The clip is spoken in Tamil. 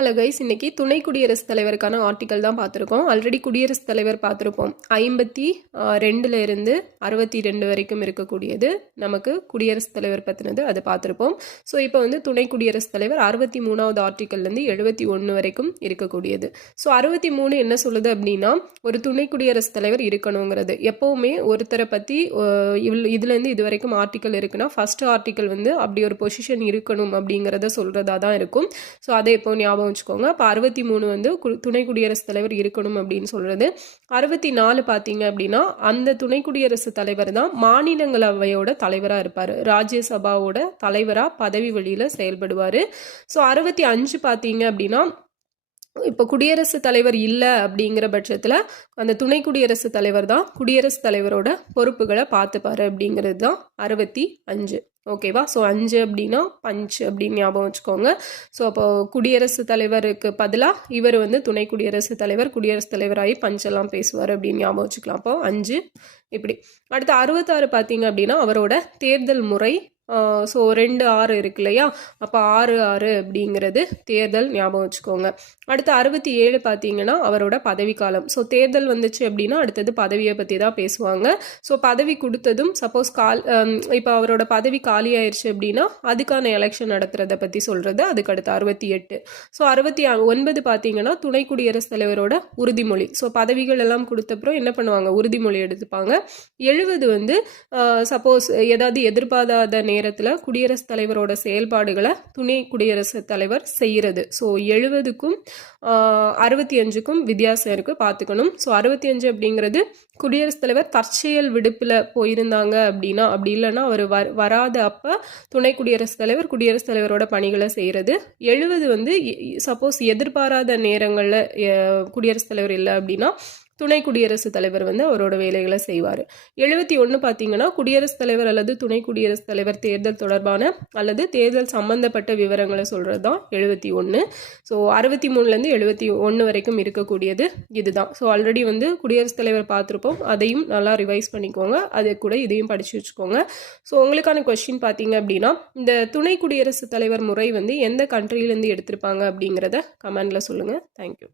ஹலோ கைஸ், இன்னைக்கு துணை குடியரசுத் தலைவருக்கான ஆர்டிக்கல் தான் பார்த்துருக்கோம். ஆல்ரெடி குடியரசுத் தலைவர் பார்த்துருப்போம். 52 இருந்து 62 வரைக்கும் இருக்கக்கூடியது நமக்கு குடியரசுத் தலைவர் பற்றினது, அதை பார்த்துருப்போம். ஸோ இப்போ வந்து துணை குடியரசுத் தலைவர் 63வது ஆர்டிக்கல்லேருந்து 71 வரைக்கும் இருக்கக்கூடியது. ஸோ 63 என்ன சொல்லுது அப்படின்னா, ஒரு துணை குடியரசுத் தலைவர் இருக்கணுங்கிறது. எப்போவுமே ஒருத்தரை பற்றி இதுலேருந்து இது வரைக்கும் ஆர்டிக்கல் இருக்குன்னா ஃபர்ஸ்ட் ஆர்டிக்கல் வந்து அப்படி ஒரு பொசிஷன் இருக்கணும் அப்படிங்கிறத சொல்கிறதா தான் இருக்கும். ஸோ அதை இப்போ ஞாபகம் வச்சுக்கோங்க. அப்போ 63 வந்து துணை குடியரசுத் தலைவர் இருக்கணும் அப்படின்னு சொல்றது. 64 பார்த்தீங்க அப்படின்னா அந்த துணை குடியரசுத் தலைவர் தான் மாநிலங்களவையோட தலைவராக இருப்பார். ராஜ்யசபாவோட தலைவராக பதவி வழியில் செயல்படுவார். ஸோ 65 பார்த்தீங்க அப்படின்னா, இப்போ குடியரசுத் தலைவர் இல்லை அப்படிங்கிற பட்சத்தில் அந்த துணை குடியரசுத் தலைவர் தான் குடியரசுத் தலைவரோட பொறுப்புகளை பார்த்துப்பாரு அப்படிங்கிறது தான் 65. ஓகேவா? ஸோ 5 அப்படின்னா பஞ்ச் அப்படின்னு ஞாபகம் வச்சுக்கோங்க. ஸோ அப்போ குடியரசுத் தலைவருக்கு பதிலாக இவர் வந்து துணை குடியரசுத் தலைவராகி பஞ்செல்லாம் பேசுவார் அப்படின்னு ஞாபகம் வச்சுக்கலாம். அப்போ 5 இப்படி. அடுத்து 66 பார்த்தீங்க அப்படின்னா அவரோட தேர்தல் முறை. ஸோ 2-6 இருக்கு இல்லையா? அப்போ 6-6 அப்படிங்கிறது தேர்தல், ஞாபகம் வச்சுக்கோங்க. அடுத்து 67 பார்த்தீங்கன்னா அவரோட பதவிக்காலம். ஸோ தேர்தல் வந்துச்சு அப்படின்னா அடுத்தது பதவியை பற்றி தான் பேசுவாங்க. ஸோ பதவி கொடுத்ததும் சப்போஸ் இப்போ அவரோட பதவி காலி ஆயிடுச்சு அப்படின்னா அதுக்கான எலெக்ஷன் நடத்துறதை பற்றி சொல்கிறது. அதுக்கு அடுத்து 68. ஸோ 69 பார்த்தீங்கன்னா துணை குடியரசுத் தலைவரோட உறுதிமொழி. ஸோ பதவிகள் எல்லாம் கொடுத்தப்புறம் என்ன பண்ணுவாங்க? உறுதிமொழி எடுத்துப்பாங்க. 70 வந்து சப்போஸ் ஏதாவது எதிர்பாராத நேரத்தில் குடியரசுத் தலைவரோட செயல்பாடுகளை துணை குடியரசுத் தலைவர் செய்கிறது. ஸோ 70க்கும் 65க்கும் வித்தியாசம் இருக்குது, பார்த்துக்கணும். ஸோ 65 அப்படிங்கிறது குடியரசுத் தலைவர் தற்செயல் விடுப்பில் போயிருந்தாங்க அப்படின்னா, அப்படி இல்லைன்னா அவர் வராத அப்போ துணை குடியரசுத் தலைவரோட பணிகளை செய்கிறது. 70 வந்து சப்போஸ் எதிர்பாராத நேரங்களில் குடியரசுத் தலைவர் இல்லை அப்படின்னா துணை குடியரசுத் தலைவர் வந்து அவரோட வேலைகளை செய்வார். 71 பார்த்தீங்கன்னா குடியரசுத் தலைவர் அல்லது துணை குடியரசுத் தலைவர் தேர்தல் தொடர்பான அல்லது தேர்தல் சம்பந்தப்பட்ட விவரங்களை சொல்கிறது தான் 71. ஸோ 63லேருந்து 71 வரைக்கும் இருக்கக்கூடியது இதுதான். ஸோ ஆல்ரெடி வந்து குடியரசுத் தலைவர் பார்த்துருப்போம், அதையும் நல்லா ரிவைஸ் பண்ணிக்கோங்க. அது கூட இதையும் படித்து வச்சுக்கோங்க. ஸோ உங்களுக்கான கொஸ்டின் பார்த்தீங்க அப்படின்னா, இந்த துணை குடியரசுத் தலைவர் முறை வந்து எந்த கண்ட்ரிலேருந்து எடுத்திருப்பாங்க அப்படிங்கிறத கமெண்டில் சொல்லுங்கள். தேங்க்யூ.